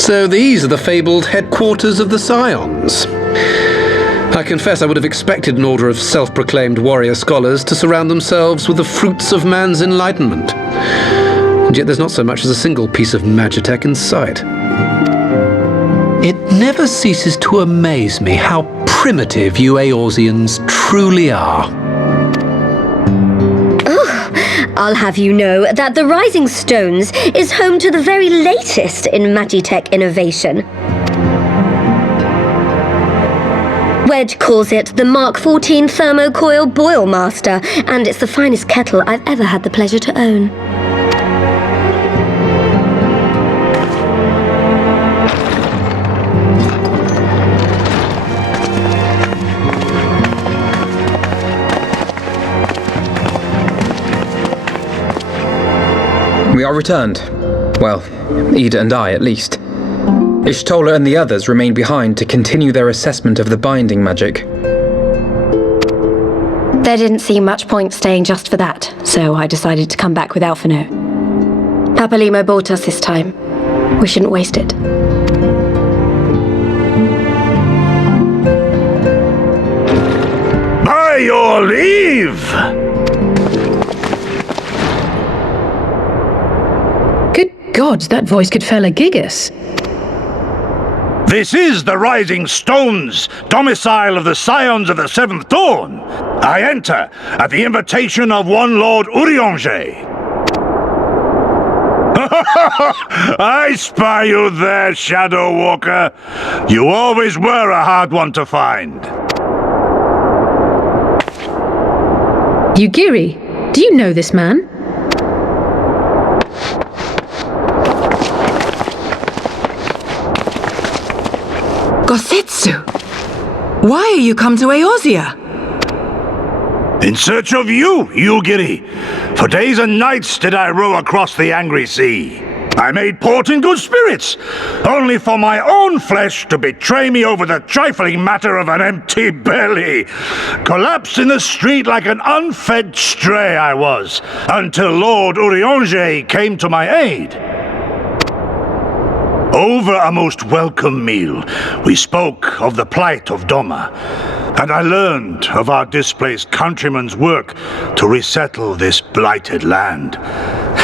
So these are the fabled headquarters of the Scions. I confess I would have expected an order of self-proclaimed warrior scholars to surround themselves with the fruits of man's enlightenment. And yet there's not so much as a single piece of magitech in sight. It never ceases to amaze me how primitive you Eorzeans truly are. I'll have you know that the Rising Stones is home to the very latest in magitech innovation. Wedge calls it the Mark 14 Thermocoil Boil Master, and it's the finest kettle I've ever had the pleasure to own. We are returned. Well, Ida and I, at least. Ishtola and the others remain behind to continue their assessment of the binding magic. There didn't seem much point staying just for that, so I decided to come back with Alphino. Papalimo bought us this time. We shouldn't waste it. By your leave! God, that voice could fell a gigas. This is the Rising Stones, domicile of the Scions of the Seventh Dawn. I enter at the invitation of one Lord Urianger. I spy you there, Shadow Walker. You always were a hard one to find. Yugiri, do you know this man? Gosetsu! Why are you come to Eorzea? In search of you, Yugiri. For days and nights did I row across the angry sea. I made port in good spirits, only for my own flesh to betray me over the trifling matter of an empty belly. Collapsed in the street like an unfed stray I was, until Lord Urianger came to my aid. Over a most welcome meal, we spoke of the plight of Doma, and I learned of our displaced countrymen's work to resettle this blighted land.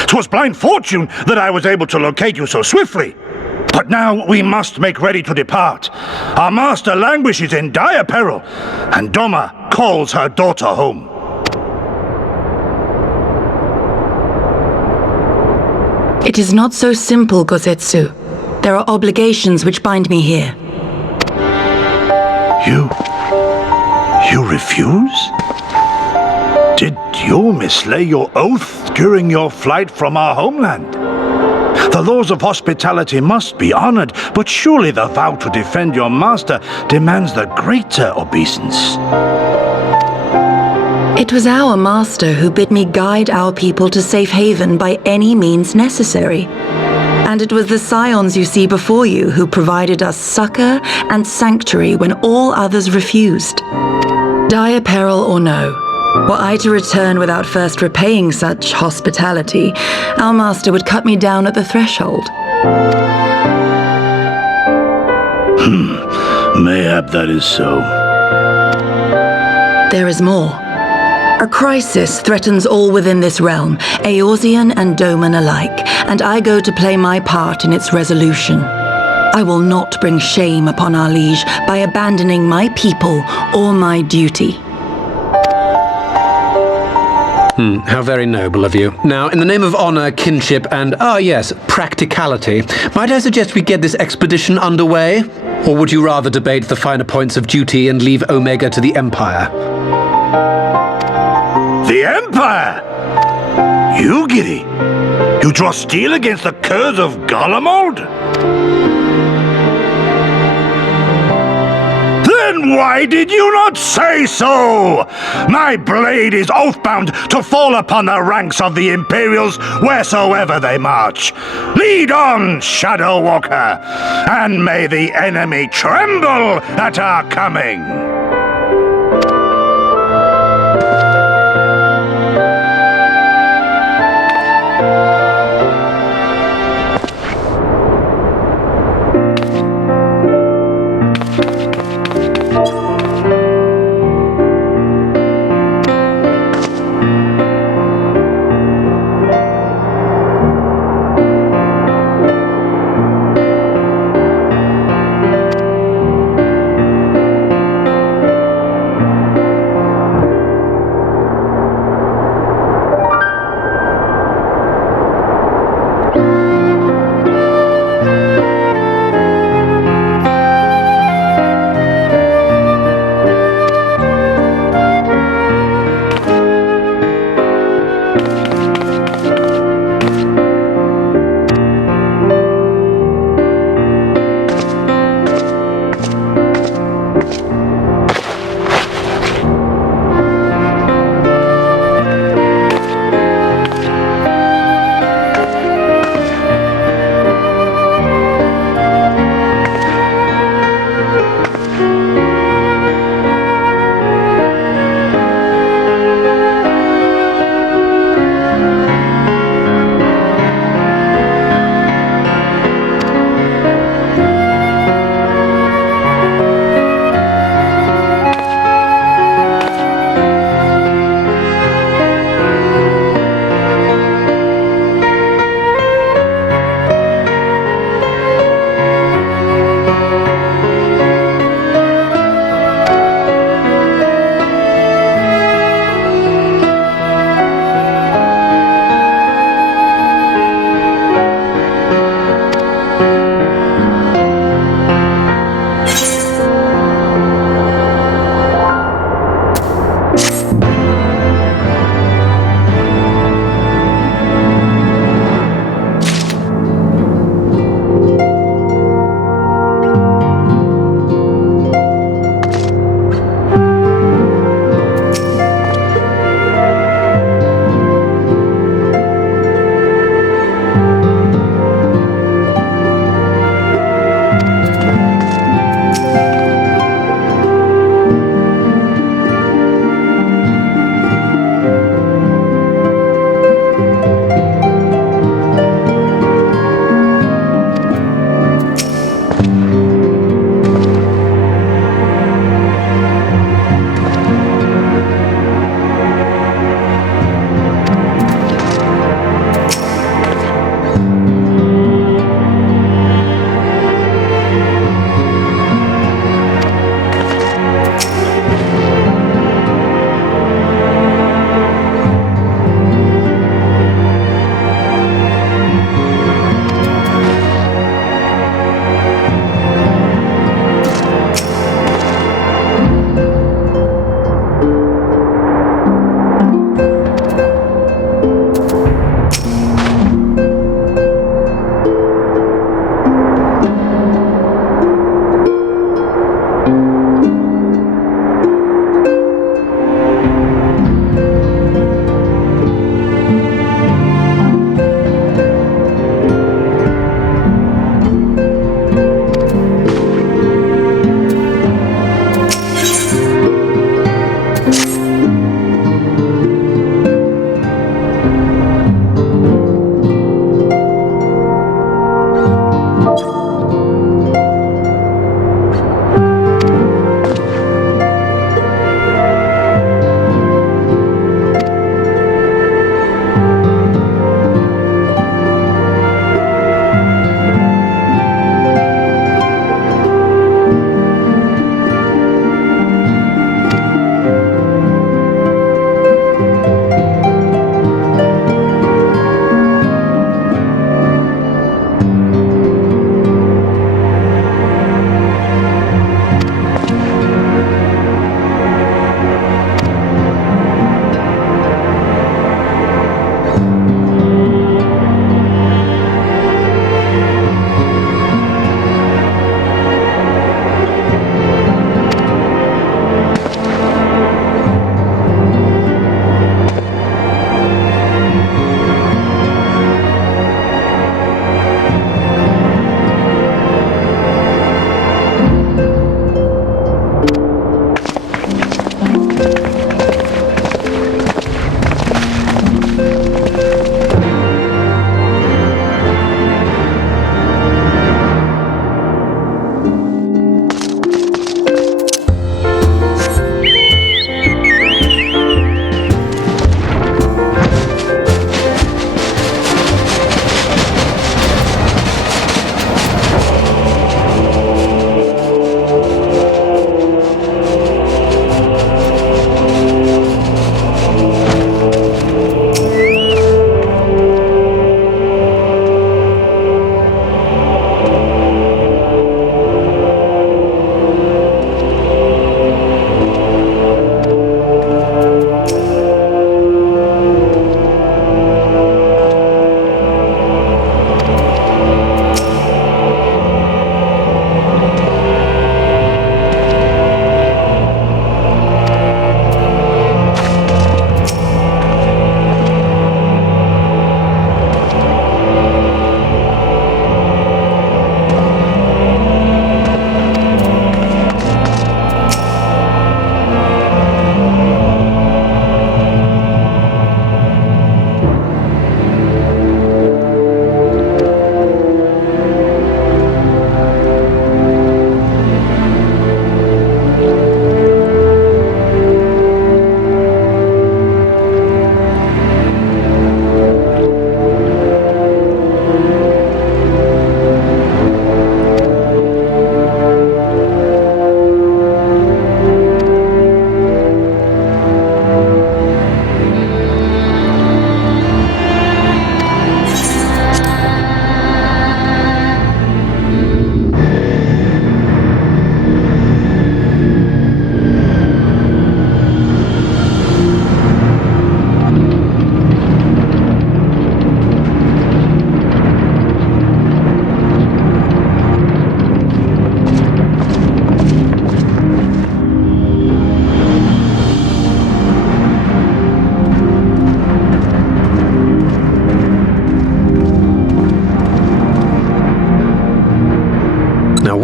'Twas blind fortune that I was able to locate you so swiftly. But now we must make ready to depart. Our master languishes in dire peril, and Doma calls her daughter home. It is not so simple, Gosetsu. There are obligations which bind me here. You refuse? Did you mislay your oath during your flight from our homeland? The laws of hospitality must be honored, but surely the vow to defend your master demands the greater obeisance. It was our master who bid me guide our people to safe haven by any means necessary. And it was the Scions you see before you who provided us succor and sanctuary when all others refused. Dire peril or no, were I to return without first repaying such hospitality, our master would cut me down at the threshold. Mayhap that is so. There is more. A crisis threatens all within this realm, Eorzean and Doman alike, and I go to play my part in its resolution. I will not bring shame upon our liege by abandoning my people or my duty. How very noble of you. Now, in the name of honor, kinship, and, practicality, might I suggest we get this expedition underway? Or would you rather debate the finer points of duty and leave Omega to the Empire? The Empire? You, Giddy? You draw steel against the curse of Garlemald? Then why did you not say so? My blade is oath-bound to fall upon the ranks of the Imperials wheresoever they march. Lead on, Shadow Walker, and may the enemy tremble at our coming.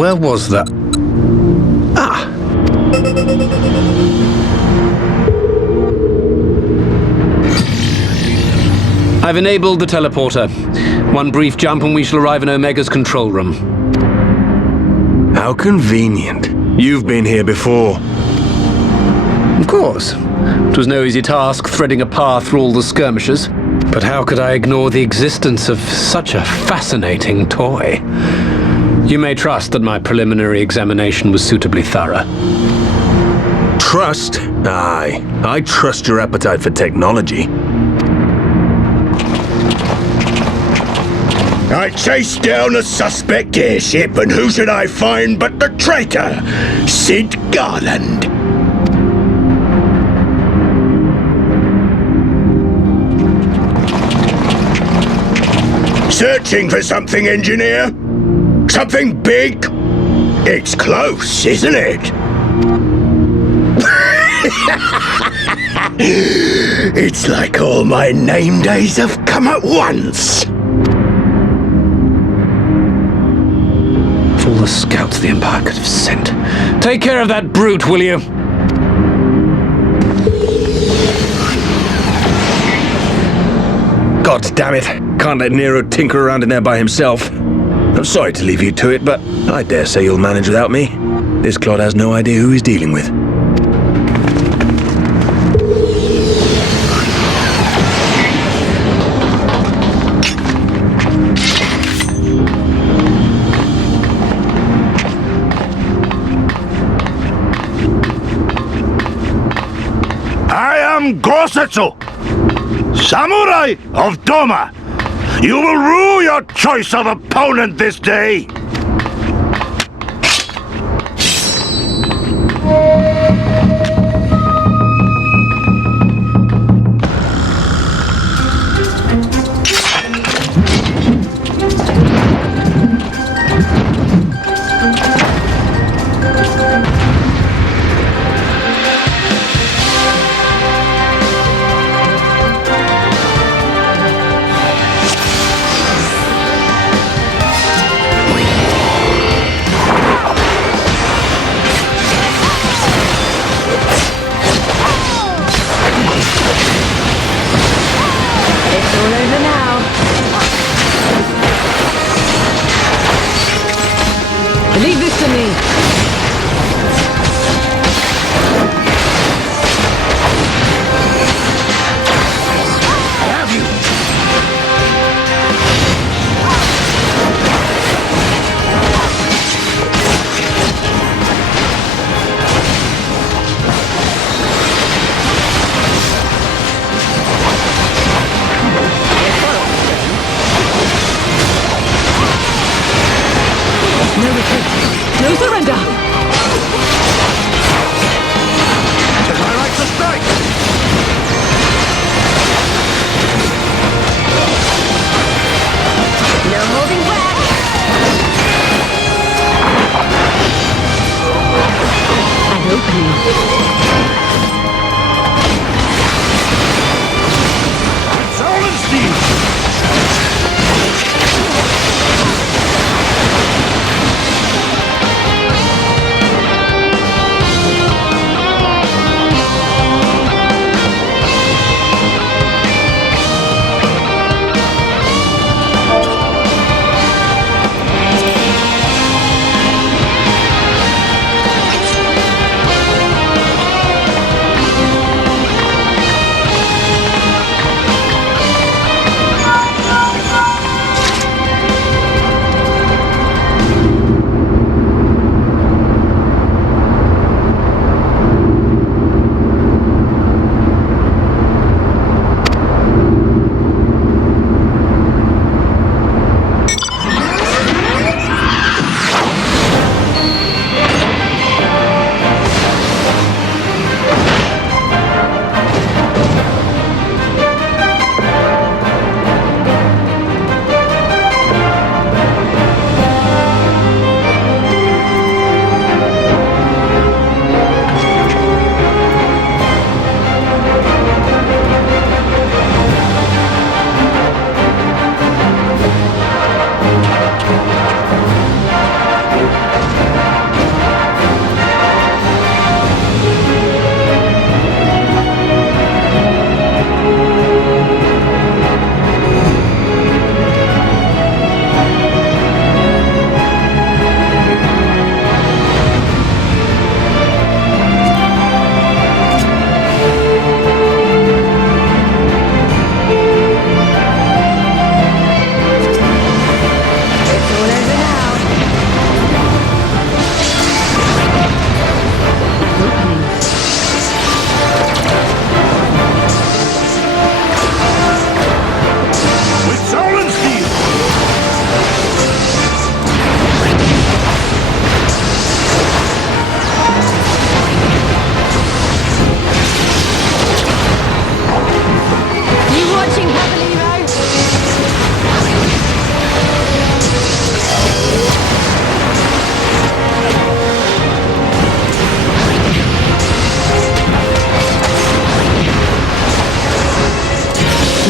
where was that? Ah! I've enabled the teleporter. One brief jump and we shall arrive in Omega's control room. How convenient. You've been here before. Of course. It was no easy task threading a path through all the skirmishes. But how could I ignore the existence of such a fascinating toy? You may trust that my preliminary examination was suitably thorough. Trust? Aye. I trust your appetite for technology. I chased down a suspect airship, and who should I find but the traitor, Sid Garland. Searching for something, engineer? Something big? It's close, isn't it? It's like all my name days have come at once. Of all the scouts the Empire could have sent. Take care of that brute, will you? God damn it. Can't let Nero tinker around in there by himself. I'm sorry to leave you to it, but I dare say you'll manage without me. This clod has no idea who he's dealing with. I am Gosetsu, Samurai of Doma. You will rue your choice of opponent this day.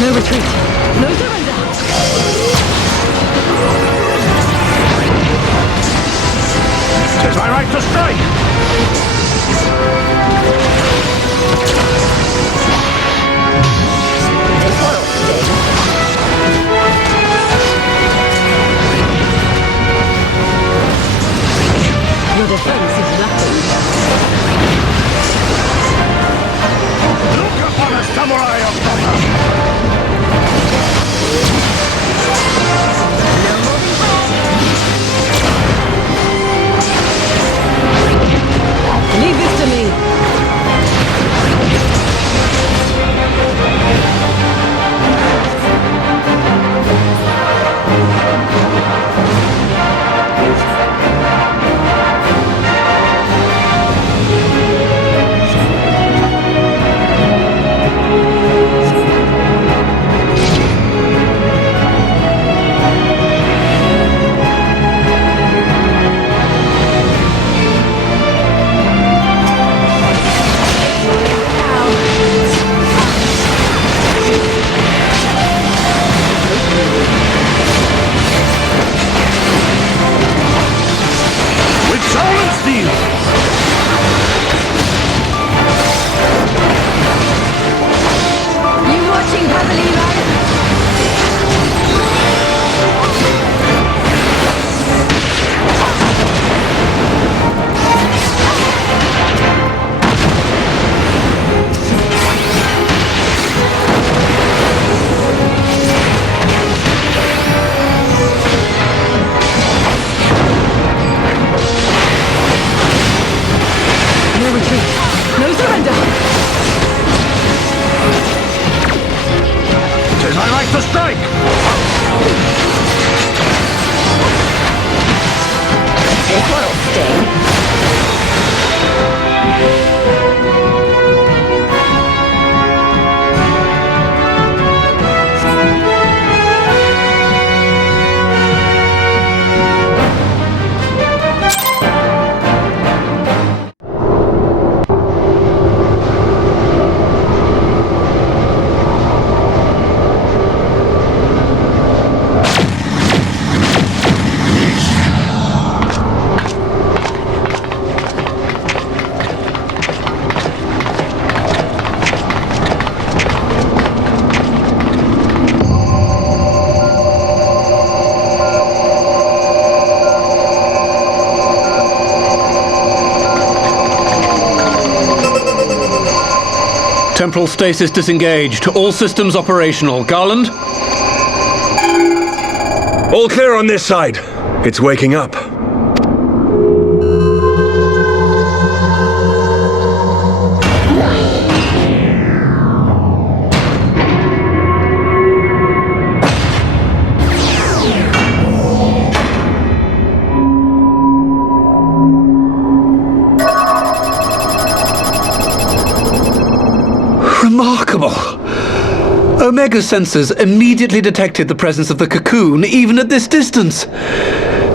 No retreat. No surrender. Tis my right to strike! Your defense is lacking. Look upon us, samurai of Doma! Leave this to me. With soul and steel! You watching, Brother Levi? No retreat. No surrender. Tis my right to strike! This one'll sting. Temporal stasis disengaged. All systems operational. Garland? All clear on this side. It's waking up. Remarkable. Omega sensors immediately detected the presence of the cocoon, even at this distance.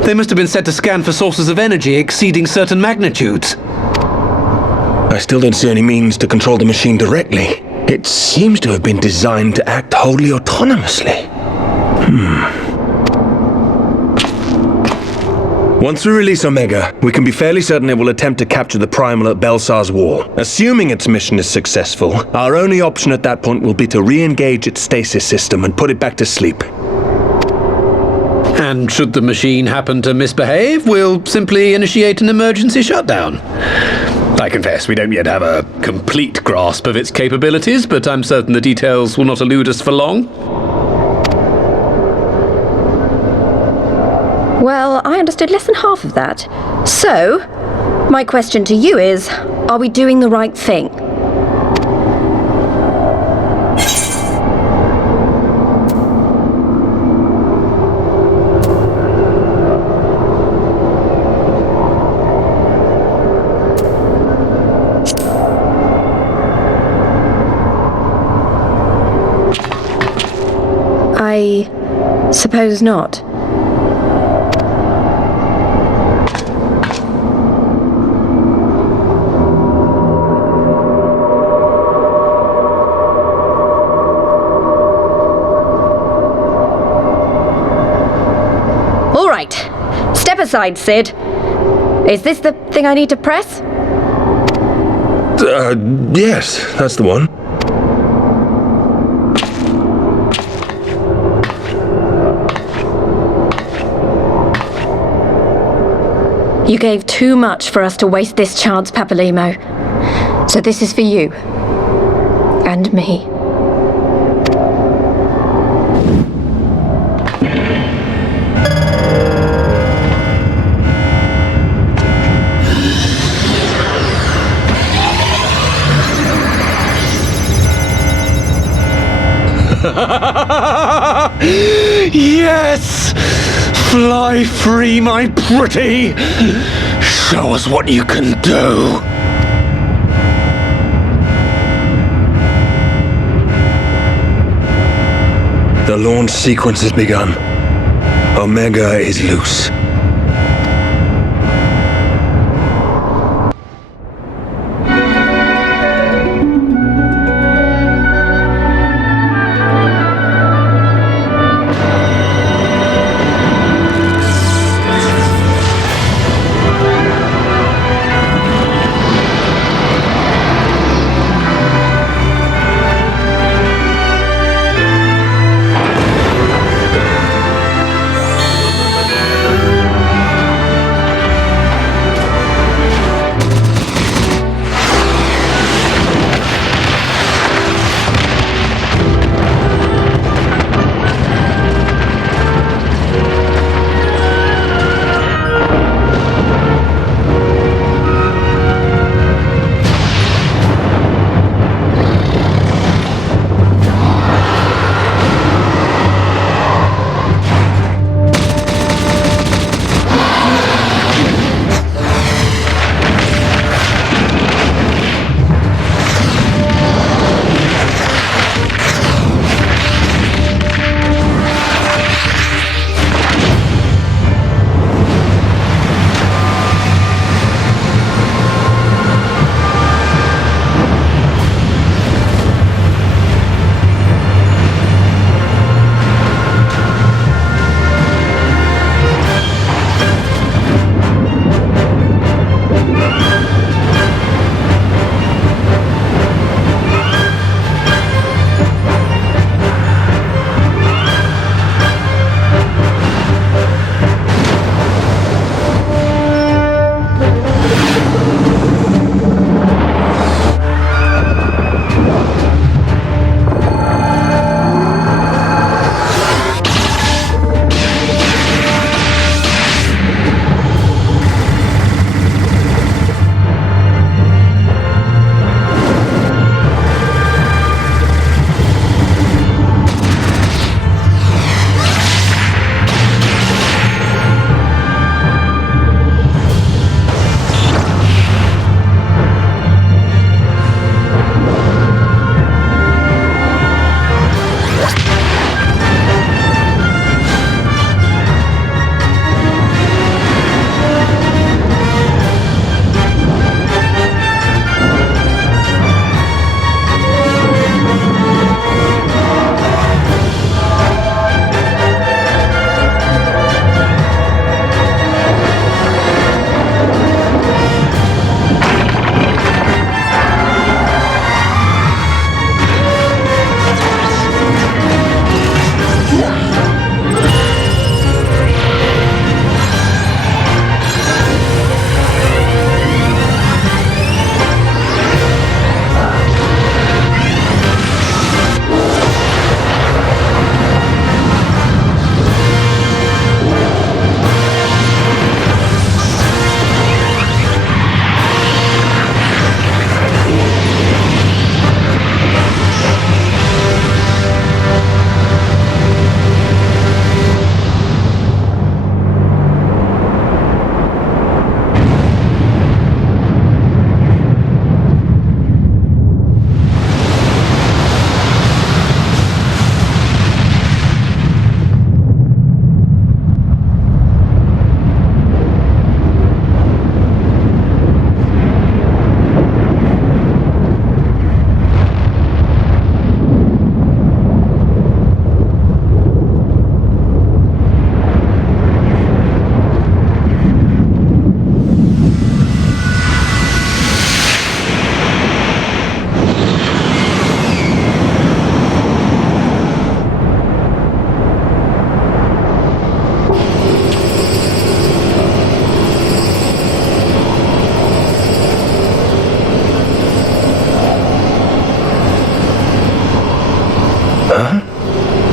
They must have been set to scan for sources of energy exceeding certain magnitudes. I still don't see any means to control the machine directly. It seems to have been designed to act wholly autonomously. Once we release Omega, we can be fairly certain it will attempt to capture the Primal at Belsar's Wall. Assuming its mission is successful, our only option at that point will be to re-engage its stasis system and put it back to sleep. And should the machine happen to misbehave, we'll simply initiate an emergency shutdown. I confess we don't yet have a complete grasp of its capabilities, but I'm certain the details will not elude us for long. Well, I understood less than half of that. So, my question to you is, are we doing the right thing? I suppose not. aside, Sid. Is this the thing I need to press? Yes, that's the one. You gave too much for us to waste this chance, Papalimo. So this is for you. And me. Yes! Fly free, my pretty! Show us what you can do! The launch sequence has begun. Omega is loose.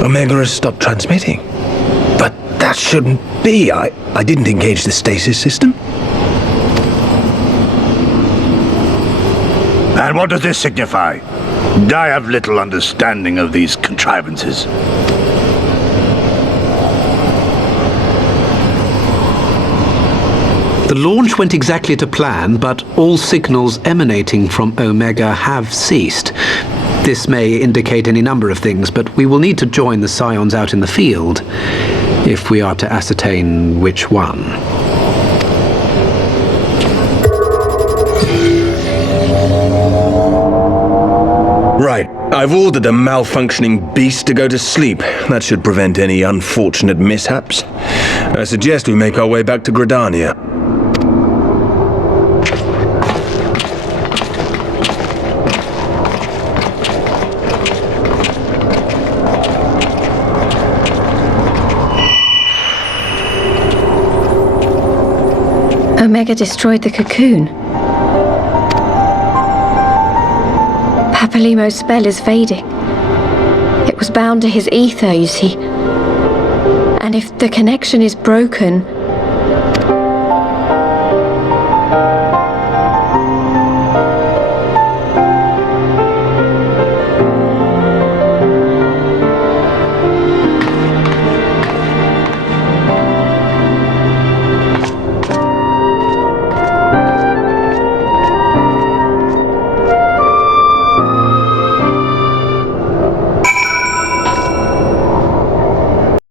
Omega has stopped transmitting. But that shouldn't be. I didn't engage the stasis system. And what does this signify? I have little understanding of these contrivances. The launch went exactly to plan, but all signals emanating from Omega have ceased. This may indicate any number of things, but we will need to join the Scions out in the field if we are to ascertain which one. Right. I've ordered a malfunctioning beast to go to sleep. That should prevent any unfortunate mishaps. I suggest we make our way back to Gridania. Omega destroyed the cocoon. Papalimo's spell is fading. It was bound to his ether, you see. And if the connection is broken,